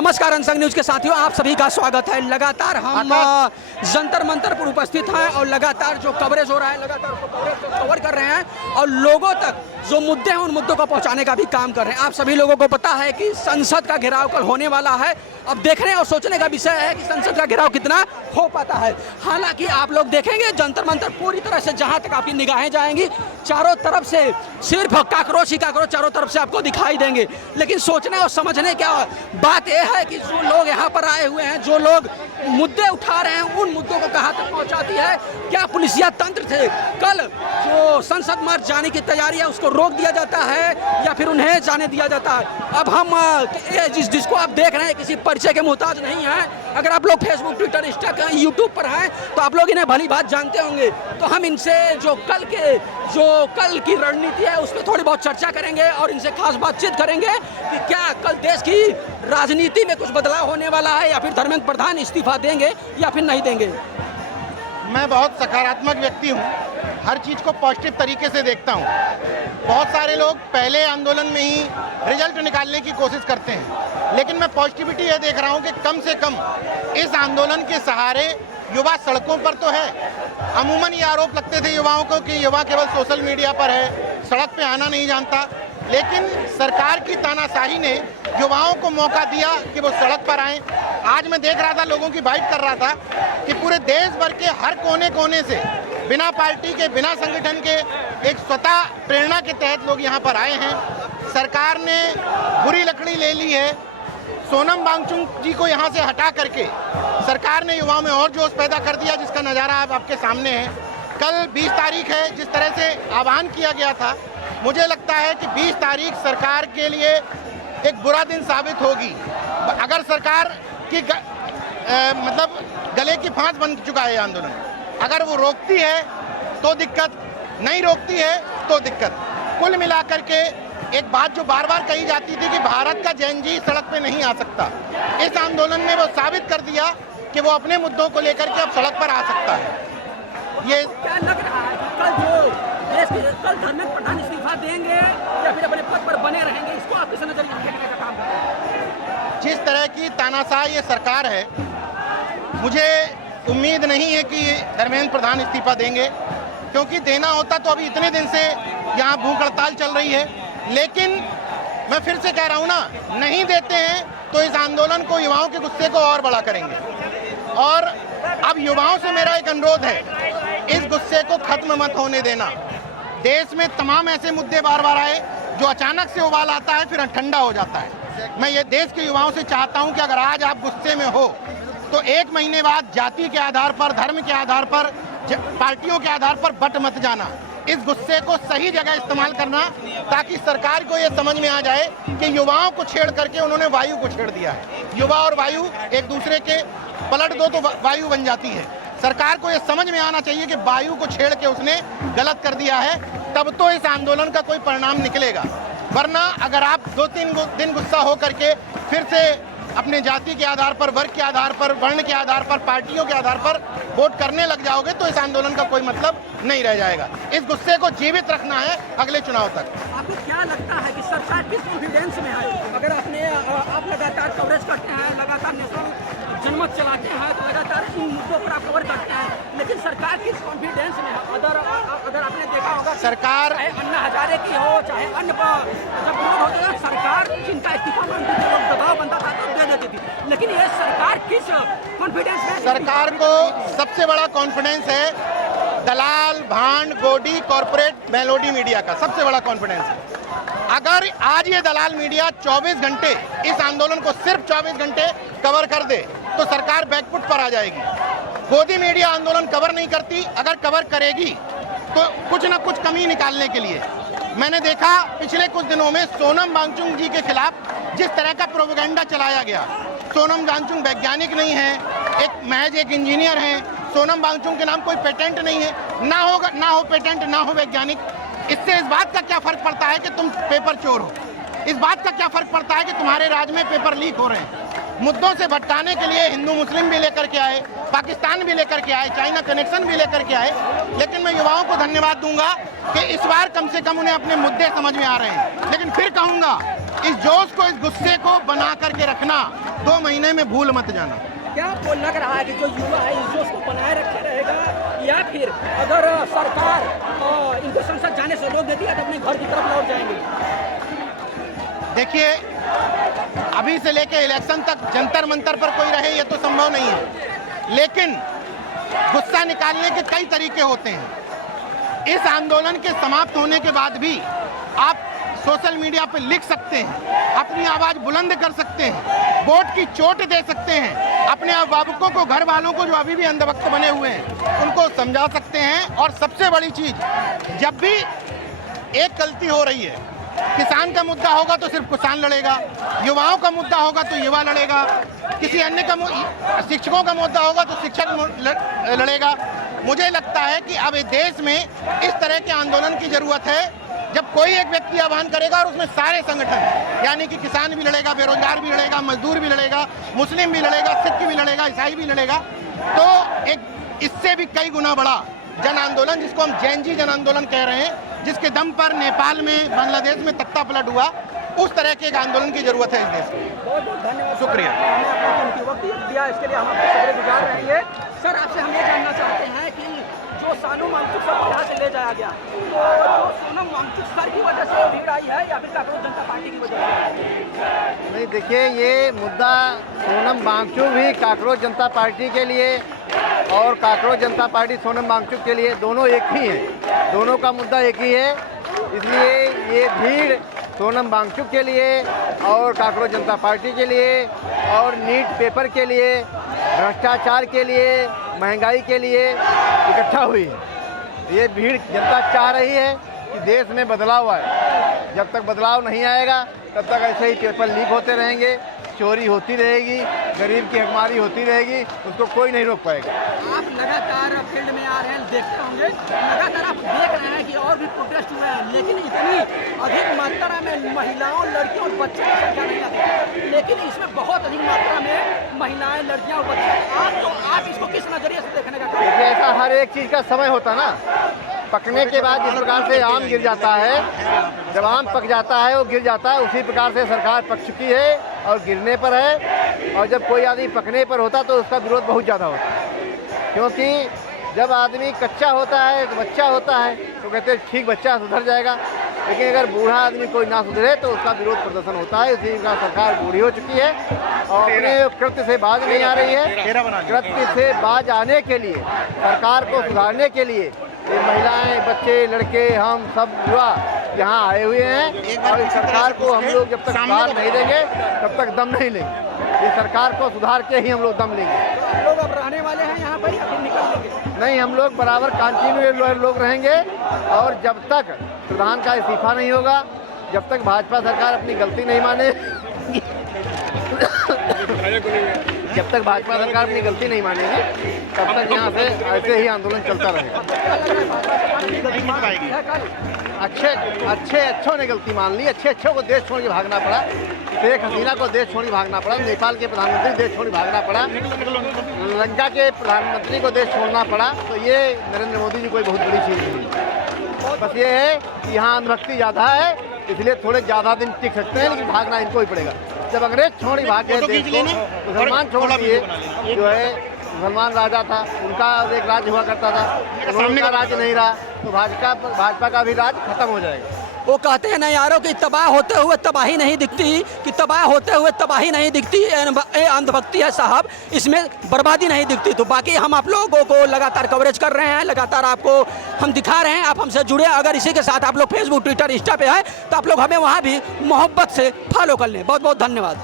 नमस्कार unsung news के साथियों, आप सभी का स्वागत है। लगातार हम जंतर मंतर पर उपस्थित हैं और लगातार जो कवरेज हो रहा है लगातार कवरेज को कवर कर रहे हैं और लोगों तक जो मुद्दे हैं उन मुद्दों को पहुंचाने का भी काम कर रहे हैं। आप सभी लोगों को पता है कि संसद का घेराव कल होने वाला है। अब देखने और सोचने का विषय है कि संसद का घेराव कितना हो पाता है। हालांकि आप लोग देखेंगे जंतर मंतर पूरी तरह से जहां तक आपकी निगाहें जाएंगी चारों तरफ से सिर्फ काकरोच ही काकरोच चारों तरफ से आपको दिखाई देंगे। लेकिन सोचने और समझने क्या बात यह है कि जो लोग यहाँ पर आए हुए हैं, जो लोग मुद्दे उठा रहे हैं, उन मुद्दों को कहाँ तक पहुँचाती है। क्या पुलिसिया तंत्र थे कल जो संसद मार्च जाने की तैयारी है उसको रोक दिया जाता है या फिर उन्हें जाने दिया जाता है। अब हम जिसको आप देख रहे हैं किसी परिचय के मोहताज नहीं है। अगर आप लोग फेसबुक, ट्विटर, इंस्टा, यूट्यूब पर हैं तो आप लोग इन्हें भली बात जानते होंगे। तो हम इनसे जो कल की रणनीति है उस पर थोड़ी बहुत चर्चा करेंगे और इनसे खास बातचीत करेंगे कि क्या कल देश की राजनीति में कुछ बदलाव होने वाला है या फिर धर्मेंद्र प्रधान इस्तीफा देंगे या फिर नहीं देंगे। मैं बहुत सकारात्मक व्यक्ति हूँ, हर चीज़ को पॉजिटिव तरीके से देखता हूँ। बहुत सारे लोग पहले आंदोलन में ही रिजल्ट निकालने की कोशिश करते हैं, लेकिन मैं पॉजिटिविटी ये देख रहा हूँ कि कम से कम इस आंदोलन के सहारे युवा सड़कों पर तो है। अमूमन ये आरोप लगते थे युवाओं को कि युवा केवल सोशल मीडिया पर है, सड़क पे आना नहीं जानता। लेकिन सरकार की तानाशाही ने युवाओं को मौका दिया कि वो सड़क पर आएँ। आज मैं देख रहा था, लोगों की बाइट कर रहा था कि पूरे देश भर के हर कोने कोने से बिना पार्टी के, बिना संगठन के, एक स्वतः प्रेरणा के तहत लोग यहाँ पर आए हैं। सरकार ने बुरी लकड़ी ले ली है। सोनम वांगचुक जी को यहाँ से हटा करके सरकार ने युवाओं में और जोश पैदा कर दिया, जिसका नज़ारा आपके सामने है। कल 20 तारीख है, जिस तरह से आह्वान किया गया था, मुझे लगता है कि 20 तारीख सरकार के लिए एक बुरा दिन साबित होगी। अगर सरकार की मतलब गले की फांस बन चुका है आंदोलन, अगर वो रोकती है तो दिक्कत, नहीं रोकती है तो दिक्कत। कुल मिलाकर के एक बात जो बार बार कही जाती थी कि भारत का जैन जी सड़क पे नहीं आ सकता, इस आंदोलन ने वो साबित कर दिया कि वो अपने मुद्दों को लेकर के अब सड़क पर आ सकता है। ये क्या लग रहा है कल धर्मेंद्र प्रधान इस्तीफा देंगे या फिर अपने पद पर बने रहेंगे? इसको आप किस नजरिए से देखने का काम करेंगे? जिस तरह की तानाशाह ये सरकार है, मुझे उम्मीद नहीं है कि धर्मेंद्र प्रधान इस्तीफा देंगे, क्योंकि देना होता तो अभी इतने दिन से यहाँ भूख हड़ताल चल रही है। लेकिन मैं फिर से कह रहा हूँ ना, नहीं देते हैं तो इस आंदोलन को, युवाओं के गुस्से को और बड़ा करेंगे। और अब युवाओं से मेरा एक अनुरोध है, इस गुस्से को खत्म मत होने देना। देश में तमाम ऐसे मुद्दे बार बार आए जो अचानक से उबाल आता है फिर ठंडा हो जाता है। मैं ये देश के युवाओं से चाहता हूँ कि अगर आज आप गुस्से में हो तो 1 महीने बाद जाति के आधार पर, धर्म के आधार पर, पार्टियों के आधार पर बट मत जाना। इस गुस्से को सही जगह इस्तेमाल करना, ताकि सरकार को ये समझ में आ जाए कि युवाओं को छेड़ करके उन्होंने वायु को छेड़ दिया है। युवा और वायु एक दूसरे के पलट दो तो वायु बन जाती है। सरकार को ये समझ में आना चाहिए कि वायु को छेड़ के उसने गलत कर दिया है, तब तो इस आंदोलन का कोई परिणाम निकलेगा। वरना अगर आप 2-3 दिन गुस्सा हो करके फिर से अपने जाति के आधार पर, वर्ग के आधार पर, वर्ण के आधार पर, पार्टियों के आधार पर वोट करने लग जाओगे तो इस आंदोलन का कोई मतलब नहीं रह जाएगा। इस गुस्से को जीवित रखना है अगले चुनाव तक। आपको क्या लगता है कि सरकार किस कॉन्फिडेंस में है? अगर आप लगातार कवरेज करते हैं, लगातार नेशनल जनमत चलाते हैं, तो लगातार इन मुद्दों पर आप कवर करते हैं, लेकिन सरकार किस कॉन्फिडेंस में है? अगर आपने देखा होगा सरकार, चाहे अन्ना हजारे की हो, चाहे अन्य जब विरोध होता था, सरकार जिनका इस्तीफा मांगती थी, दबाव बनता था तो दे देती थी। लेकिन ये सरकार किस कॉन्फिडेंस में? सरकार को सबसे बड़ा कॉन्फिडेंस है दलाल, भांड, गोडी, कॉर्पोरेट, मेलोडी मीडिया का सबसे बड़ा कॉन्फिडेंस है। अगर आज ये दलाल मीडिया 24 घंटे इस आंदोलन को सिर्फ 24 घंटे कवर कर दे तो सरकार बैकफुट पर आ जाएगी। गोदी मीडिया आंदोलन कवर नहीं करती, अगर कवर करेगी तो कुछ ना कुछ कमी निकालने के लिए। मैंने देखा पिछले कुछ दिनों में सोनम वांगचुक जी के खिलाफ जिस तरह का प्रोपेगेंडा चलाया गया। सोनम वांगचुक वैज्ञानिक नहीं है, महज एक इंजीनियर हैं। सोनम वांगचुक के नाम कोई पेटेंट नहीं है, ना हो पेटेंट, ना हो वैज्ञानिक। इससे इस बात का क्या फर्क पड़ता है कि तुम पेपर चोर हो? इस बात का क्या फर्क पड़ता है कि तुम्हारे राज्य में पेपर लीक हो रहे हैं? मुद्दों से भटकाने के लिए हिंदू मुस्लिम भी लेकर के आए, पाकिस्तान भी लेकर के आए, चाइना कनेक्शन भी लेकर के आए। लेकिन मैं युवाओं को धन्यवाद दूंगा कि इस बार कम से कम उन्हें अपने मुद्दे समझ में आ रहे हैं। लेकिन फिर कहूंगा इस जोश को, इस गुस्से को बना करके रखना, 2 महीने में भूल मत जाना। क्या आपको लग रहा है कि जो युवा है इस जोश को बनाए रखे रहेगा, या फिर अगर सरकार इनको संसद जाने से रोक देती है तो अपने घर की तरफ लौट जाएंगे? देखिए, अभी से लेके इलेक्शन तक जंतर मंतर पर कोई रहे ये तो संभव नहीं है, लेकिन गुस्सा निकालने के कई तरीके होते हैं। इस आंदोलन के समाप्त होने के बाद भी आप सोशल मीडिया पर लिख सकते हैं, अपनी आवाज बुलंद कर सकते हैं, वोट की चोट दे सकते हैं, अपने अभिभावकों को, घर वालों को जो अभी भी अंधभक्त बने हुए हैं उनको समझा सकते हैं। और सबसे बड़ी चीज, जब भी एक गलती हो रही है, किसान का मुद्दा होगा तो सिर्फ किसान लड़ेगा, युवाओं का मुद्दा होगा तो युवा लड़ेगा, किसी अन्य का, शिक्षकों का मुद्दा होगा तो शिक्षक लड़ेगा। मुझे लगता है कि अब इस देश में इस तरह के आंदोलन की जरूरत है, जब कोई एक व्यक्ति आह्वान करेगा और उसमें सारे संगठन, यानी कि किसान भी लड़ेगा, बेरोजगार भी लड़ेगा, मजदूर भी लड़ेगा, मुस्लिम भी लड़ेगा, सिख भी लड़ेगा, ईसाई भी लड़ेगा, तो एक इससे भी कई गुना बड़ा जन आंदोलन, जिसको हम जैनजी जन आंदोलन कह रहे हैं, जिसके दम पर नेपाल में, बांग्लादेश में तख्ता पलट हुआ, उस तरह के एक आंदोलन की जरूरत है इस देश में। बहुत बहुत धन्यवाद, शुक्रिया। हमें अपना कीमती वक्त दिया, इसके लिए हम आपको शुक्रगुजार रहेंगे। सर, आपसे हम ये जानना चाहते हैं कि जो सोनम वांगचुक सर को यहाँ से ले जाया गया, तो जो सोनम वांगचुक सर की वजह से भीड़ आई है या फिर कांग्रेस जनता पार्टी की वजह से? नहीं, देखिए, ये मुद्दा सोनम वांगचुक भी कांग्रेस जनता पार्टी के लिए और कांग्रेस जनता पार्टी सोनम वांगचुक के लिए दोनों एक ही हैं, दोनों का मुद्दा एक ही है। इसलिए ये भीड़ सोनम वांगचुक के लिए और कांग्रेस जनता पार्टी के लिए और नीट पेपर के लिए, भ्रष्टाचार के लिए, महंगाई के लिए इकट्ठा हुई है। ये भीड़ जनता चाह रही है कि देश में बदलाव आए। जब तक बदलाव नहीं आएगा तब तक ऐसे ही पेपर लीक होते रहेंगे, चोरी होती रहेगी, गरीब की हकमारी होती रहेगी, उसको कोई नहीं रोक पाएगा। आप लगातार फील्ड में आ रहे हैं, देखते होंगे, लगातार आप देख रहे हैं कि और भी प्रोटेस्ट हुए हैं, लेकिन इतनी अधिक मात्रा में महिलाओं, लड़कियों और बच्चों की संख्या नहीं आती, लेकिन इसमें बहुत अधिक मात्रा में महिलाएं, लड़कियां और बच्चे। आप इसको किस नजरिए से देखने का? देखिए, ऐसा हर एक चीज़ का समय होता ना, पकने के बाद जिस प्रकार से आम गिर जाता है, जब आम पक जाता है वो गिर जाता है, उसी प्रकार से सरकार पक चुकी है और गिरने पर है। और जब कोई आदमी पकने पर होता तो उसका विरोध बहुत ज़्यादा होता है, क्योंकि जब आदमी कच्चा होता है, तो बच्चा होता है, तो कहते हैं ठीक, बच्चा सुधर जाएगा, लेकिन अगर बूढ़ा आदमी कोई ना सुधरे तो उसका विरोध प्रदर्शन होता है। इसी का सरकार बूढ़ी हो चुकी है और अपने कृत्य से बाज नहीं आ रही है। कृत्य से बाज आने के लिए, सरकार को सुधारने के लिए ये महिलाएं, बच्चे, लड़के, हम सब युवा यहाँ आए हुए हैं। और इस सरकार को हम लोग जब तक सुधार नहीं देंगे तब तक दम नहीं लेंगे। ये सरकार को सुधार के ही हम लोग दम लेंगे। आप लोग अब रहने वाले हैं यहाँ पर या फिर निकल लेंगे? नहीं, हम लोग बराबर कंटिन्यू लोग रहेंगे और जब तक प्रधान का इस्तीफा नहीं होगा, जब तक भाजपा सरकार अपनी गलती नहीं माने, जब तक भाजपा सरकार अपनी गलती नहीं मानेगी, तब तक यहाँ से ऐसे ही आंदोलन चलता रहेगा। अच्छों ने गलती मान ली, अच्छों को देश छोड़ के भागना पड़ा। शेख हसीना को देश छोड़ के भागना पड़ा, नेपाल के प्रधानमंत्री देश छोड़ के भागना पड़ा, श्रीलंका के प्रधानमंत्री को देश छोड़ना पड़ा। तो ये नरेंद्र मोदी जी कोई बहुत बड़ी चीज़ नहीं। बस ये है कि यहाँ अंधभक्ति ज़्यादा है, इसलिए थोड़े ज़्यादा दिन टिक सकते हैं, लेकिन भागना इनको ही पड़ेगा। जब अंग्रेज छोड़ भाग गए देश को, मुसलमान छोड़ दिए, जो है मुसलमान राजा था, उनका एक राज्य हुआ करता था, उनका राज्य नहीं रहा, तो भाजपा का भी राज खत्म हो जाएगा। वो कहते हैं ना यारों कि तबाह होते हुए तबाही नहीं दिखती, कि तबाह होते हुए तबाही नहीं दिखती, ये अंधभक्ति है साहब, इसमें बर्बादी नहीं दिखती। तो बाकी हम आप लोगों को लगातार कवरेज कर रहे हैं, लगातार आपको हम दिखा रहे हैं, आप हमसे जुड़े। अगर इसी के साथ आप लोग फेसबुक, ट्विटर, इंस्टा पे है तो आप लोग हमें वहाँ भी मोहब्बत से फॉलो कर लें। बहुत बहुत धन्यवाद।